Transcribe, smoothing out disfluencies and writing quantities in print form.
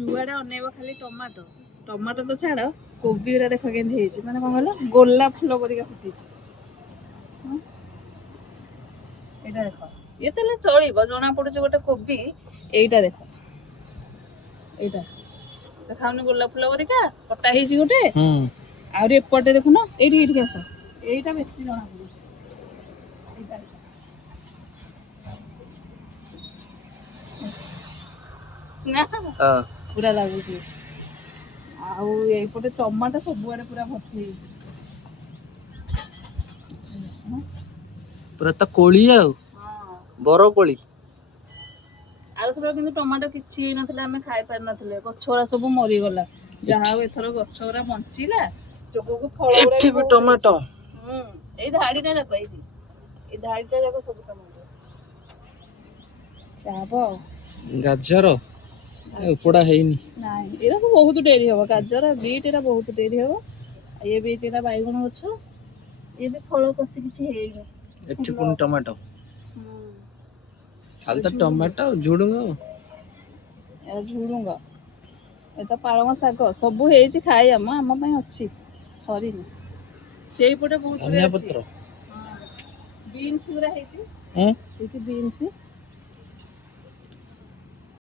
जुआड़ा अनेब खाली tomato tomato तो छाड़ कोबी गुरा देख के माने कौन कहल गोलाप फुल परिका फुटी एटा देख ये तो चलो जना पड़े गोटे कोबी एटा देख एटा देखाऊनी गोलाप फुल परिका कटा ही गोटे आउरी एपटे देखुन ये आस यहीटा बेसी जना पड़े ना पूरा लगुच आउटे टमाटो सबुआड़े पूरा भर्ती पूरा तो कोली बर कोली आउथर कि टमाटो किसी ना आम खाई पार ना गछरा सब मरीगला जहाँ एथर गछरा बंचला चोक फल टमाटो ये धाड़ीटा जाक ये धाड़ीटा जाक सब टमाटो गाजर उपड़ा हैनी नाଇଁ ଏରା ସବୁ ବହୁତ ଡେରି ହବ ଗାଜର ବିଟ୍ ଏରା ବହୁତ ଡେରି ହବ ये ବିଟ୍ ଏରା ବାଇଗଣ ଗଛ ये ବି ଫଳ କଷି କିଛି ହେଇନି ଏଠି ପୁଣି ଟମାଟୋ ଖାଲି ତ ଟମାଟୋ ଝୁଡୁଙ୍ଗ ଏ ଝୁଡୁଙ୍ଗ ଏ ତ ପାଳଙ୍ଗ ଶାଗ ସବୁ ହେଇଛି ଖାଇ ଆମ ପାଇଁ ଅଛି ସରିନି ସେଇପଟେ ବହୁତ ଧନିଆ ପତ୍ର ବିନ୍ସ ଗୁରା ହେଇଛି ବିନ୍ସ